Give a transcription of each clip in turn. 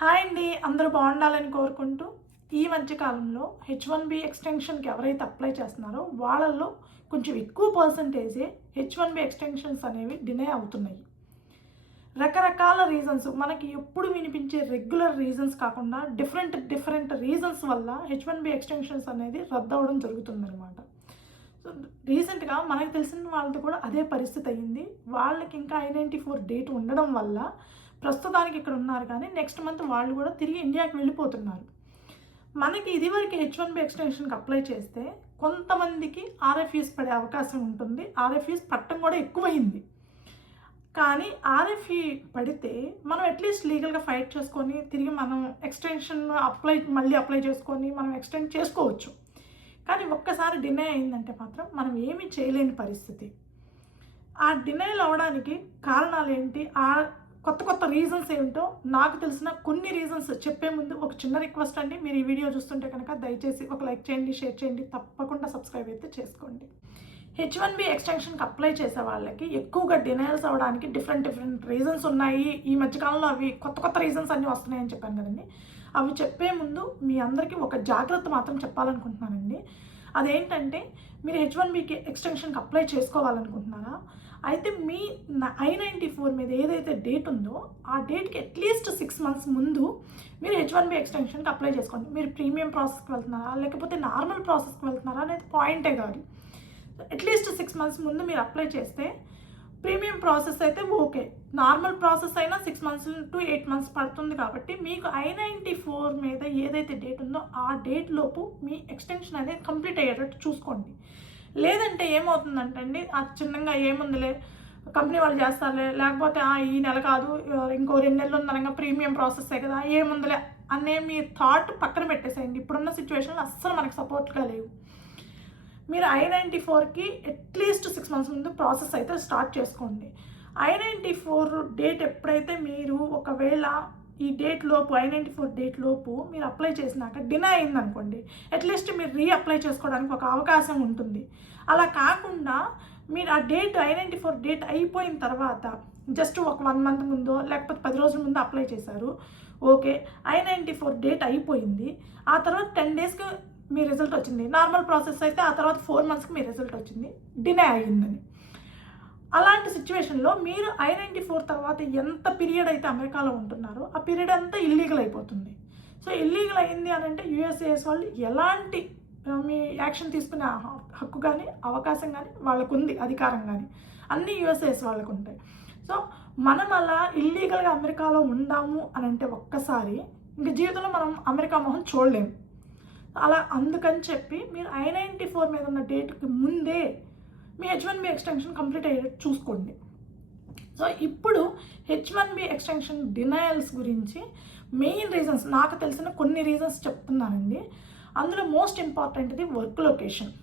Hi అండి, అందరూ బాగుండాలని కోరుకుంటూ ఈ మధ్య కాలంలో H1B ఎక్స్టెన్షన్కి ఎవరైతే అప్లై చేస్తున్నారో వాళ్ళల్లో కొంచెం ఎక్కువ పర్సంటేజే H1B ఎక్స్టెన్షన్స్ అనేవి డినే అవుతున్నాయి. రకరకాల రీజన్స్ మనకి ఎప్పుడు వినిపించే రెగ్యులర్ రీజన్స్ కాకుండా డిఫరెంట్ రీజన్స్ వల్ల H1B ఎక్స్టెన్షన్స్ అనేది రద్దవడం జరుగుతుందన్నమాట. సో రీసెంట్గా మనకు తెలిసిన వాళ్ళతో కూడా అదే పరిస్థితి అయ్యింది. వాళ్ళకి ఇంకా I-94 డేట్ ఉండడం వల్ల ప్రస్తుతానికి ఇక్కడ ఉన్నారు, కానీ నెక్స్ట్ మంత్ వాళ్ళు కూడా తిరిగి ఇండియాకి వెళ్ళిపోతున్నారు. మనకి ఇదివరకు H1B ఎక్స్టెన్షన్కి అప్లై చేస్తే కొంతమందికి RFEs పడే అవకాశం ఉంటుంది. RFEs పట్టడం కూడా ఎక్కువైంది. కానీ RFE పడితే మనం అట్లీస్ట్ లీగల్గా ఫైట్ చేసుకొని తిరిగి మనం ఎక్స్టెన్షన్ మళ్ళీ అప్లై చేసుకొని మనం ఎక్స్టెండ్ చేసుకోవచ్చు. కానీ ఒక్కసారి డినే అయిందంటే మాత్రం మనం ఏమీ చేయలేని పరిస్థితి. ఆ డినేలు అవ్వడానికి కారణాలు ఏంటి, ఆ కొత్త రీజన్స్ ఏంటో నాకు తెలిసిన కొన్ని రీజన్స్ చెప్పే ముందు ఒక చిన్న రిక్వెస్ట్ అండి. మీరు ఈ వీడియో చూస్తుంటే కనుక దయచేసి ఒక లైక్ చేయండి, షేర్ చేయండి, తప్పకుండా సబ్స్క్రైబ్ అయితే చేసుకోండి. H1B ఎక్స్టెన్షన్కి అప్లై చేసే వాళ్ళకి ఎక్కువగా డినైల్స్ అవ్వడానికి డిఫరెంట్ రీజన్స్ ఉన్నాయి. ఈ మధ్యకాలంలో అవి కొత్త రీజన్స్ అన్నీ వస్తున్నాయని చెప్పాను కదండి. అవి చెప్పే ముందు మీ అందరికీ ఒక జాగ్రత్త మాత్రం చెప్పాలనుకుంటున్నానండి. అదేంటంటే, మీరు H1Bకి ఎక్స్టెన్షన్కి అప్లై చేసుకోవాలనుకుంటున్నారా? అయితే మీ I-94 మీద ఏదైతే డేట్ ఉందో ఆ డేట్కి అట్లీస్ట్ 6 months ముందు మీరు H1B ఎక్స్టెన్షన్కి అప్లై చేసుకోండి. మీరు ప్రీమియం ప్రాసెస్కి వెళ్తున్నారా లేకపోతే నార్మల్ ప్రాసెస్కి వెళ్తున్నారా అనేది పాయింటే కాదు. అట్లీస్ట్ 6 months ముందు మీరు అప్లై చేస్తే ప్రీమియం ప్రాసెస్ అయితే ఓకే, నార్మల్ ప్రాసెస్ అయినా 6 months to 8 months పడుతుంది. కాబట్టి మీకు I-94 మీద ఏదైతే డేట్ ఉందో ఆ డేట్ లోపు మీ ఎక్స్టెన్షన్ అనేది కంప్లీట్ అయ్యేటట్టు చూసుకోండి. లేదంటే ఏమవుతుందంటే అండి, అది చిన్నగా ఏముందిలే కంపెనీ వాళ్ళు చేస్తారులే, లేకపోతే ఈ నెల కాదు ఇంకో 2 నెలలు ఉందనగా ప్రీమియం ప్రాసెస్సే కదా ఏముందిలే అనే మీ థాట్ పక్కన పెట్టేసేయండి. ఇప్పుడున్న సిచ్యువేషన్లో అస్సలు మనకు సపోర్ట్గా లేవు. మీరు I-94కి అట్లీస్ట్ 6 months ముందు ప్రాసెస్ అయితే స్టార్ట్ చేసుకోండి. I-94 డేట్ ఎప్పుడైతే మీరు ఒకవేళ ఈ డేట్ లోపు I-94 డేట్ లోపు మీరు అప్లై చేసినాక డినే అయిందనుకోండి, అట్లీస్ట్ మీరు అప్లై చేసుకోవడానికి ఒక అవకాశం ఉంటుంది. అలా కాకుండా మీరు ఆ డేట్ I-94 డేట్ అయిపోయిన తర్వాత జస్ట్ ఒక 1 month ముందో లేకపోతే 10 రోజుల ముందు అప్లై చేశారు, ఓకే, I-94 డేట్ అయిపోయింది, ఆ తర్వాత 10 daysకి మీ రిజల్ట్ వచ్చింది. నార్మల్ ప్రాసెస్ అయితే ఆ తర్వాత 4 monthsకి మీ రిజల్ట్ వచ్చింది, డినే అయ్యిందని. అలాంటి సిచ్యువేషన్లో మీరు I-94 తర్వాత ఎంత పీరియడ్ అయితే అమెరికాలో ఉంటున్నారో ఆ పీరియడ్ అంతా ఇల్లీగల్ అయిపోతుంది. సో ఇల్లీగల్ అయింది అని అంటే USCIS వాళ్ళు ఎలాంటి మీ యాక్షన్ తీసుకునే హక్కు కానీ అవకాశం కానీ వాళ్ళకు ఉంది, అధికారం కానీ అన్నీ USCIS వాళ్ళకు ఉంటాయి. సో మనం అలా ఇల్లీగల్గా అమెరికాలో ఉందాము అని అంటే ఒక్కసారి ఇంక జీవితంలో మనం అమెరికా మొహం చూడలేము. అలా అందుకని చెప్పి మీరు I-94 మీద ఉన్న డేట్కి ముందే మీ H1B ఎక్స్టెన్షన్ కంప్లీట్ అయ్యేటట్టు చూసుకోండి. సో ఇప్పుడు H1B ఎక్స్టెన్షన్ డినయల్స్ గురించి మెయిన్ రీజన్స్ నాకు తెలిసిన కొన్ని రీజన్స్ చెప్తున్నానండి. అందులో మోస్ట్ ఇంపార్టెంట్ది వర్క్ లొకేషన్.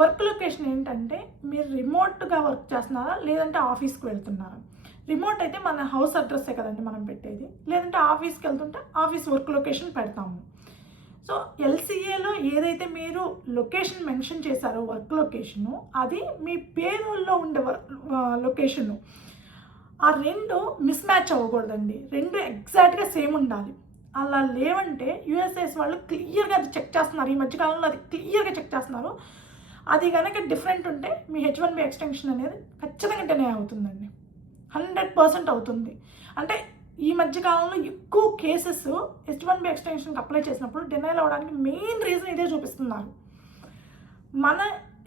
వర్క్ లొకేషన్ ఏంటంటే, మీరు రిమోట్గా వర్క్ చేస్తున్నారా లేదంటే ఆఫీస్కి వెళ్తున్నారా? రిమోట్ అయితే మన హౌస్ అడ్రస్సే కదండి మనం పెట్టేది, లేదంటే ఆఫీస్కి వెళ్తుంటే ఆఫీస్ వర్క్ లొకేషన్ పెడతాము. సో LCAలో ఏదైతే మీరు లొకేషన్ మెన్షన్ చేశారో వర్క్ లొకేషను, అది మీ పేరోల్లో ఉండే లొకేషను. ఆ 2 మిస్ మ్యాచ్ అవ్వకూడదండి, 2 ఎగ్జాక్ట్గా సేమ్ ఉండాలి. అలా లేవంటే USCIS వాళ్ళు క్లియర్గా అది చెక్ చేస్తున్నారు. ఈ మధ్యకాలంలో అది క్లియర్గా చెక్ చేస్తున్నారు. అది కనుక డిఫరెంట్ ఉంటే మీ H1B ఎక్స్టెన్షన్ అనేది ఖచ్చితంగా డినే అవుతుందండి, 100% అవుతుంది. అంటే ఈ మధ్యకాలంలో ఎక్కువ కేసెస్ H1B ఎక్స్టెన్షన్కి అప్లై చేసినప్పుడు డినైల్ అవ్వడానికి మెయిన్ రీజన్ ఇదే చూపిస్తున్నారు. మన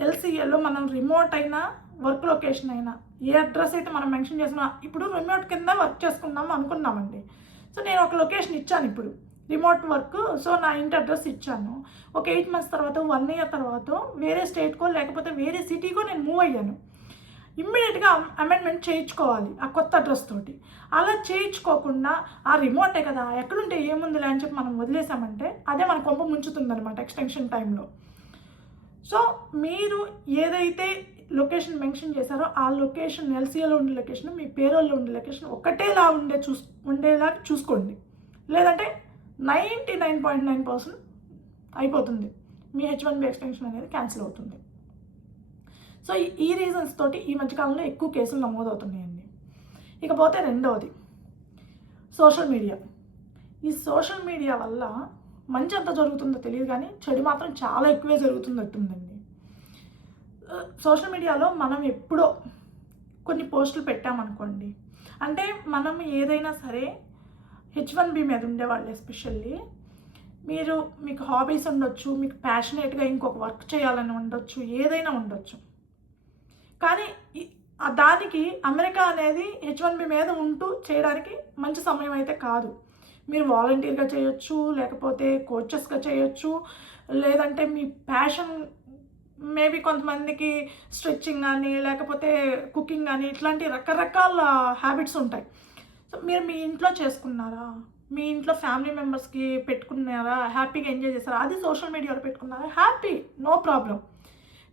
LCAలో మనం రిమోట్ అయినా వర్క్ లొకేషన్ అయినా ఏ అడ్రస్ అయితే మనం మెన్షన్ చేసినా, ఇప్పుడు రిమోట్ కింద వర్క్ చేసుకుందాం అనుకున్నామండి. సో నేను ఒక లొకేషన్ ఇచ్చాను ఇప్పుడు రిమోట్ వర్క్, సో నా ఇంటి అడ్రస్ ఇచ్చాను. ఒక 8 months తర్వాత 1 year తర్వాత వేరే స్టేట్కో లేకపోతే వేరే సిటీకో నేను మూవ్ అయ్యాను. ఇమ్మీడియట్గా అమెండ్మెంట్ చేయించుకోవాలి ఆ కొత్త అడ్రస్ తోటి. అలా చేయించుకోకుండా ఆ రిమోటే కదా ఎక్కడుంటే ఏముందిలే అని చెప్పి మనం వదిలేసామంటే అదే మన కొంప ముంచుతుందనమాట ఎక్స్టెన్షన్ టైంలో. సో మీరు ఏదైతే లొకేషన్ మెన్షన్ చేశారో ఆ లొకేషన్ LCAలో ఉండే లొకేషన్ మీ పేరోల్లో ఉండే లొకేషన్ ఒకటేలా ఉండేలా చూసుకోండి. లేదంటే 99.9% అయిపోతుంది, మీ H1B ఎక్స్టెన్షన్ అనేది క్యాన్సిల్ అవుతుంది. సో ఈ రీజన్స్ తోటి ఈ మధ్యకాలంలో ఎక్కువ కేసులు నమోదవుతున్నాయండి. ఇకపోతే రెండవది సోషల్ మీడియా. ఈ సోషల్ మీడియా వల్ల మంచి ఎంత జరుగుతుందో తెలియదు కానీ చెడు మాత్రం చాలా ఎక్కువే జరుగుతున్నట్టుందండి. సోషల్ మీడియాలో మనం ఎప్పుడో కొన్ని పోస్టులు పెట్టామనుకోండి, అంటే మనం ఏదైనా సరే H1B మీద ఉండేవాళ్ళు ఎస్పెషల్లీ మీకు హాబీస్ ఉండొచ్చు, మీకు ప్యాషనేట్గా ఇంకొక వర్క్ చేయాలని ఉండొచ్చు, ఏదైనా ఉండొచ్చు. కానీ దానికి అమెరికా అనేది H1B మీద ఉంటూ చేయడానికి మంచి సమయం అయితే కాదు. మీరు వాలంటీర్గా చేయొచ్చు, లేకపోతే కోచెస్గా చేయొచ్చు, లేదంటే మీ ప్యాషన్ మేబీ కొంతమందికి స్ట్రెచ్చింగ్ కానీ లేకపోతే కుకింగ్ కానీ ఇట్లాంటి రకరకాల హ్యాబిట్స్ ఉంటాయి. సో మీరు మీ ఇంట్లో చేసుకున్నారా, మీ ఇంట్లో ఫ్యామిలీ మెంబర్స్కి పెట్టుకున్నారా, హ్యాపీగా ఎంజాయ్ చేస్తారా, అది సోషల్ మీడియాలో పెట్టుకున్నారా, హ్యాపీ, నో ప్రాబ్లం.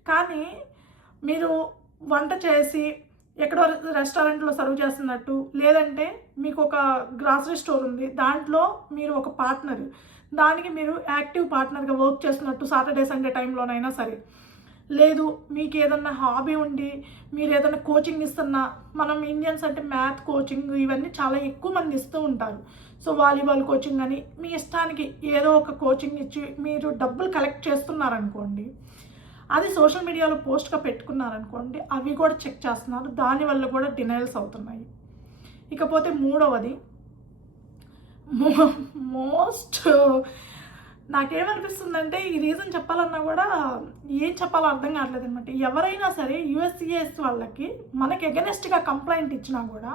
కానీ మీరు వంట చేసి ఎక్కడో రెస్టారెంట్లో సర్వ్ చేస్తున్నట్టు, లేదంటే మీకు ఒక గ్రాసరీ స్టోర్ ఉంది, దాంట్లో మీరు ఒక పార్ట్నర్, దానికి మీరు యాక్టివ్ పార్ట్నర్గా వర్క్ చేస్తున్నట్టు సాటర్డే సండే టైంలోనైనా సరే, లేదు మీకు ఏదన్నా హాబీ ఉండి మీరు ఏదైనా కోచింగ్ ఇస్తున్నా, మనం ఇండియన్స్ అంటే మ్యాథ్ కోచింగ్ ఇవన్నీ చాలా ఎక్కువ మంది ఇస్తూ ఉంటారు. సో వాలీబాల్ కోచింగ్ అని మీ ఇష్టానికి ఏదో ఒక కోచింగ్ ఇచ్చి మీరు డబ్బులు కలెక్ట్ చేస్తున్నారనుకోండి, అది సోషల్ మీడియాలో పోస్ట్గా పెట్టుకున్నారనుకోండి, అవి కూడా చెక్ చేస్తున్నారు, దానివల్ల కూడా డినైల్స్ అవుతున్నాయి. ఇకపోతే మూడవది మోస్ట్ నాకేమనిపిస్తుందంటే ఈ రీజన్ చెప్పాలన్నా కూడా ఏం చెప్పాలో అర్థం కావట్లేదు అనమాట. ఎవరైనా సరే యుఎస్సిఎస్ వాళ్ళకి మనకి ఎగనెస్ట్గా కంప్లైంట్ ఇచ్చినా కూడా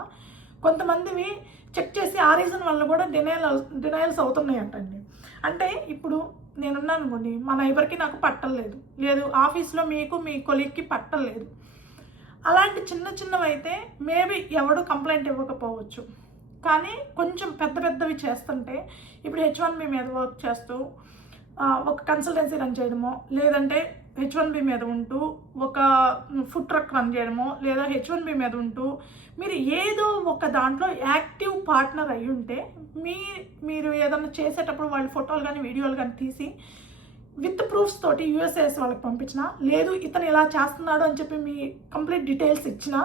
కొంతమందివి చెక్ చేసి ఆ రీజన్ వల్ల కూడా డినైల్స్ అవుతున్నాయి అంటండి. అంటే ఇప్పుడు నేనున్నాను అనుకోండి, మా నైబర్కి నాకు పట్టలేదు, లేదు ఆఫీస్లో మీకు మీ కొలీగ్కి పట్టలేదు, అలాంటి చిన్నవి అయితే మేబీ ఎవడు కంప్లైంట్ ఇవ్వకపోవచ్చు. కానీ కొంచెం పెద్దవి చేస్తుంటే, ఇప్పుడు H1B మీద వర్క్ చేస్తూ ఒక కన్సల్టెన్సీ రన్ చేయడమో, లేదంటే H1B మీద ఉంటూ ఒక ఫుడ్ ట్రక్ రన్ చేయడమో, లేదా H1B మీద ఉంటూ మీరు ఏదో ఒక దాంట్లో యాక్టివ్ పార్ట్నర్ అయి ఉంటే, మీరు ఏదైనా చేసేటప్పుడు వాళ్ళ ఫోటోలు కానీ వీడియోలు కానీ తీసి విత్ ప్రూఫ్స్ తోటి యూఎస్ఏఎస్ వాళ్ళకి పంపించినా, లేదు ఇతను ఇలా చేస్తున్నాడు అని చెప్పి మీ కంప్లీట్ డీటెయిల్స్ ఇచ్చినా,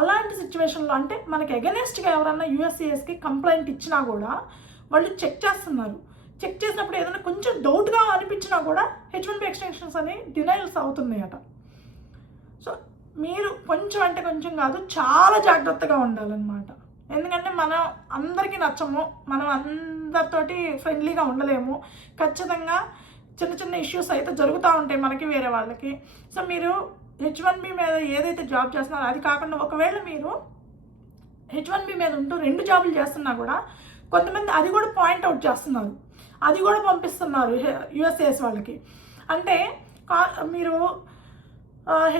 అలాంటి సిచ్యువేషన్లో అంటే మనకి ఎగనెస్ట్గా ఎవరన్నా యూఎస్సిఎస్కి కంప్లైంట్ ఇచ్చినా కూడా వాళ్ళు చెక్ చేస్తున్నారు. చెక్ చేసినప్పుడు ఏదైనా కొంచెం డౌట్గా అనిపించినా కూడా H1B ఎక్స్టెన్షన్స్ అని డినైల్స్ అవుతున్నాయట. సో మీరు కొంచెం అంటే కొంచెం కాదు, చాలా జాగ్రత్తగా ఉండాలన్నమాట. ఎందుకంటే మనం అందరికీ నచ్చము, మనం అందరితోటి ఫ్రెండ్లీగా ఉండలేము, ఖచ్చితంగా చిన్న ఇష్యూస్ అయితే జరుగుతూ ఉంటాయి మనకి వేరే వాళ్ళకి. సో మీరు H1B మీద ఏదైతే జాబ్ చేస్తున్నారో అది కాకుండా ఒకవేళ మీరు H1B మీద ఉంటూ 2 జాబులు చేస్తున్నా కూడా కొంతమంది అది కూడా పాయింట్అవుట్ చేస్తున్నారు, అది కూడా పంపిస్తున్నారు యుఎస్ఏఎస్ వాళ్ళకి. అంటే మీరు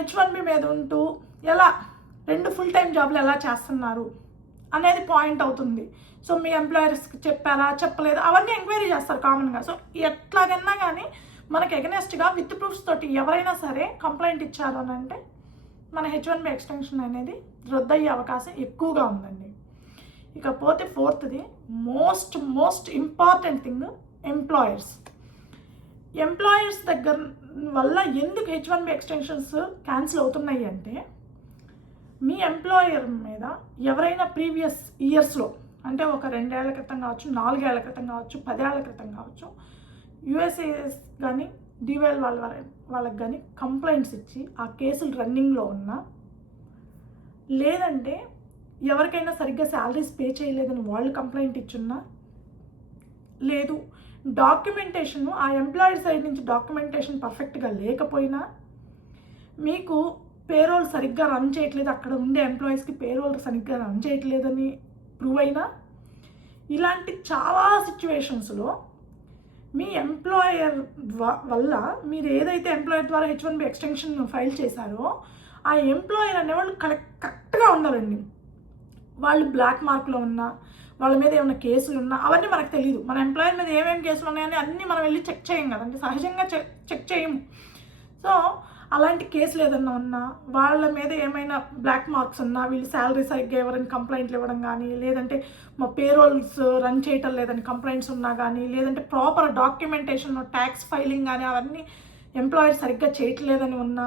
H1B మీద ఉంటూ ఎలా 2 ఫుల్ టైం జాబులు ఎలా చేస్తున్నారు అనేది పాయింట్ అవుతుంది. సో మీ ఎంప్లాయర్స్కి చెప్పారా చెప్పలేదు అవన్నీ ఎంక్వైరీ చేస్తారు కామన్గా. సో ఎట్లాగన్నా కానీ మనకి ఎగనెస్ట్గా విత్ ప్రూఫ్స్ తోటి ఎవరైనా సరే కంప్లైంట్ ఇచ్చారు అని అంటే మన H1B ఎక్స్టెన్షన్ అనేది రద్దయ్యే అవకాశం ఎక్కువగా ఉందండి. ఇకపోతే ఫోర్త్ది మోస్ట్ ఇంపార్టెంట్ థింగ్, ఎంప్లాయర్స్ దగ్గర వల్ల ఎందుకు H1B ఎక్స్టెన్షన్స్ క్యాన్సిల్ అవుతున్నాయి అంటే, మీ ఎంప్లాయర్ మీద ఎవరైనా ప్రీవియస్ ఇయర్స్లో అంటే ఒక 2 ఏళ్ల క్రితం కావచ్చు, 4 ఏళ్ల క్రితం కావచ్చు, 10 ఏళ్ల క్రితం కావచ్చు, యుఎస్ఏఎస్ కానీ డివైల్ వాళ్ళకి కానీ కంప్లైంట్స్ ఇచ్చి ఆ కేసులు రన్నింగ్లో ఉన్నా, లేదంటే ఎవరికైనా సరిగ్గా శాలరీస్ పే చేయలేదని వాళ్ళు కంప్లైంట్ ఇచ్చున్నా, లేదు డాక్యుమెంటేషన్ ఆ ఎంప్లాయర్ సైడ్ నుంచి డాక్యుమెంటేషన్ పర్ఫెక్ట్గా లేకపోయినా, మీకు పేరోల్ సరిగ్గా రన్ చేయట్లేదు, అక్కడ ఉండే ఎంప్లాయీస్కి పేరోల్ సరిగ్గా రన్ చేయట్లేదని ప్రూవ్ అయినా, ఇలాంటి చాలా సిచ్యువేషన్స్లో మీ ఎంప్లాయర్ వల్ల మీరు ఏదైతే ఎంప్లాయర్ ద్వారా H1B ఎక్స్టెన్షన్ ఫైల్ చేశారో ఆ ఎంప్లాయర్ అనేవాళ్ళు కరెక్ట్గా ఉండాలండి. వాళ్ళు బ్లాక్ మార్క్లో ఉన్నా, వాళ్ళ మీద ఏమైనా కేసులు ఉన్నా అవన్నీ మనకు తెలియదు. మన ఎంప్లాయర్ మీద ఏమేమి కేసులు ఉన్నాయని అన్నీ మనం వెళ్ళి చెక్ చేయం కదండి, సహజంగా చెక్ చేయము. సో అలాంటి కేసులు ఏదన్నా ఉన్నా, వాళ్ళ మీద ఏమైనా బ్లాక్ మార్క్స్ ఉన్నా, వీళ్ళు శాలరీ సరిగ్గా ఎవరైనా కంప్లైంట్లు ఇవ్వడం కానీ, లేదంటే మా పేరోల్స్ రన్ చేయటం లేదని కంప్లైంట్స్ ఉన్నా కానీ, లేదంటే ప్రాపర్ డాక్యుమెంటేషన్ ట్యాక్స్ ఫైలింగ్ కానీ అవన్నీ ఎంప్లాయర్ సరిగ్గా చేయట్లేదని ఉన్నా,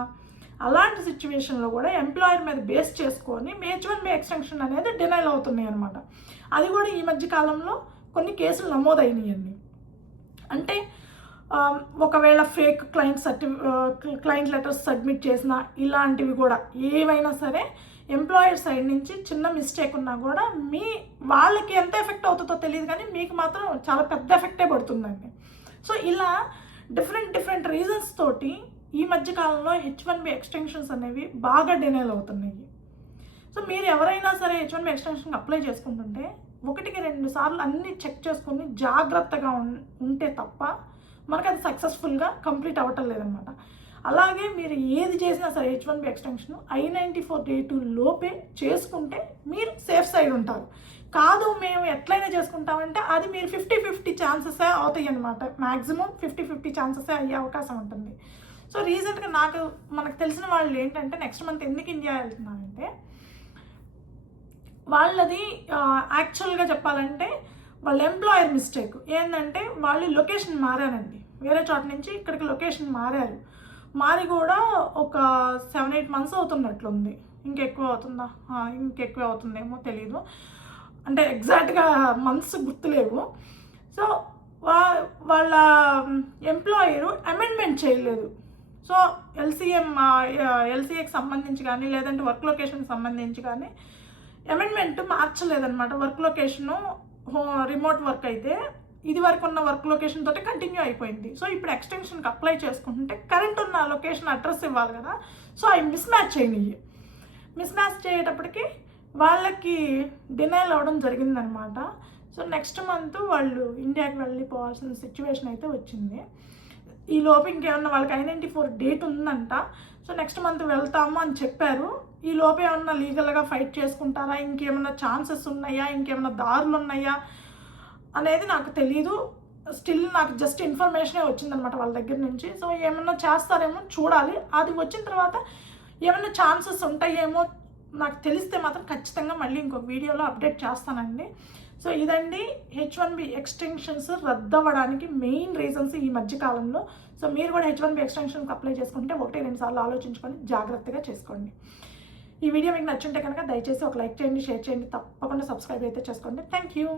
అలాంటి సిచ్యువేషన్లో కూడా ఎంప్లాయర్ మీద బేస్ చేసుకొని H1B ఎక్స్టెన్షన్ అనేది డినైల్ అవుతున్నాయి అనమాట. అది కూడా ఈ మధ్య కాలంలో కొన్ని కేసులు నమోదైనాయండి. అంటే ఒకవేళ ఫేక్ క్లయింట్ లెటర్స్ సబ్మిట్ చేసిన ఇలాంటివి కూడా ఏవైనా సరే ఎంప్లాయర్ సైడ్ నుంచి చిన్న మిస్టేక్ ఉన్నా కూడా వాళ్ళకి ఎంత ఎఫెక్ట్ అవుతుందో తెలియదు, కానీ మీకు మాత్రం చాలా పెద్ద ఎఫెక్టే పడుతుందండి. సో ఇలా డిఫరెంట్ రీజన్స్ తోటి ఈ మధ్యకాలంలో H1B ఎక్స్టెన్షన్స్ అనేవి బాగా డినేల్ అవుతున్నాయి. సో మీరు ఎవరైనా సరే H1B ఎక్స్టెన్షన్కి అప్లై చేసుకుంటుంటే 1-2 సార్లు అన్నీ చెక్ చేసుకుని జాగ్రత్తగా ఉంటే తప్ప మనకు అది సక్సెస్ఫుల్గా కంప్లీట్ అవ్వటం లేదనమాట. అలాగే మీరు ఏది చేసినా సరే H1B ఎక్స్టెన్షన్ I-94 Day 2 లోపే చేసుకుంటే మీరు సేఫ్ సైడ్ ఉంటారు. కాదు మేము ఎట్లయినా చేసుకుంటామంటే అది మీరు 50-50 ఛాన్సెసే అవుతాయి అనమాట. మ్యాక్సిమం 50-50 ఛాన్సెసే అయ్యే అవకాశం ఉంటుంది. సో రీసెంట్గా మనకు తెలిసిన వాళ్ళు ఏంటంటే నెక్స్ట్ మంత్ ఎందుకు ఇండియా వెళ్తున్నారంటే వాళ్ళది యాక్చువల్గా చెప్పాలంటే వాళ్ళ ఎంప్లాయర్ మిస్టేక్ ఏంటంటే వాళ్ళు లొకేషన్ మారారండి. వేరే చోట నుంచి ఇక్కడికి లొకేషన్ మారి కూడా ఒక 7-8 months అవుతున్నట్లుంది. ఇంకెక్కువ అవుతుందేమో తెలీదు, అంటే ఎగ్జాక్ట్గా మంత్స్ గుర్తులేవు. సో వాళ్ళ ఎంప్లాయరు అమెండ్మెంట్ చేయలేదు. సో ఎల్సీఏకి సంబంధించి కానీ లేదంటే వర్క్ లొకేషన్కి సంబంధించి కానీ అమెండ్మెంట్ మార్చలేదన్నమాట. వర్క్ లొకేషను రిమోట్ వర్క్ అయితే ఇది వరకు ఉన్న వర్క్ లొకేషన్ తోటి కంటిన్యూ అయిపోయింది. సో ఇప్పుడు ఎక్స్టెన్షన్కి అప్లై చేసుకుంటుంటే కరెంట్ ఉన్న లొకేషన్ అడ్రస్ ఇవ్వాలి కదా. సో అవి మిస్ మ్యాచ్ చేయేటప్పటికి వాళ్ళకి డినైల్ అవ్వడం జరిగిందనమాట. సో నెక్స్ట్ మంత్ వాళ్ళు ఇండియాకి వెళ్ళిపోవాల్సిన సిచ్యువేషన్ అయితే వచ్చింది. ఈ లోపు ఇంకేమన్నా వాళ్ళకి I-94 డేట్ ఉందంట. సో నెక్స్ట్ మంత్ వెళ్తాము అని చెప్పారు. ఈ లోపు ఏమన్నా లీగల్గా ఫైట్ చేసుకుంటారా, ఇంకేమన్నా ఛాన్సెస్ ఉన్నాయా, ఇంకేమన్నా దారులు ఉన్నాయా అనేది నాకు తెలీదు. స్టిల్ నాకు జస్ట్ ఇన్ఫర్మేషనే వచ్చిందనమాట వాళ్ళ దగ్గర నుంచి. సో ఏమన్నా చేస్తారేమో చూడాలి. అది వచ్చిన తర్వాత ఏమన్నా ఛాన్సెస్ ఉంటాయేమో నాకు తెలిస్తే మాత్రం ఖచ్చితంగా మళ్ళీ ఇంకొక వీడియోలో అప్డేట్ చేస్తానండి. సో ఇదండి H1B ఎక్స్టెన్షన్స్ రద్దవ్వడానికి మెయిన్ రీజన్స్ ఈ మధ్యకాలంలో. సో మీరు కూడా H1B ఎక్స్టెన్షన్కి అప్లై చేసుకుంటే 1-2 సార్లు ఆలోచించుకొని జాగ్రత్తగా చేసుకోండి. ఈ వీడియో మీకు నచ్చుంటే కనుక దయచేసి ఒక లైక్ చేయండి, షేర్ చేయండి, తప్పకుండా సబ్స్క్రైబ్ అయితే చేసుకోండి. Thank you.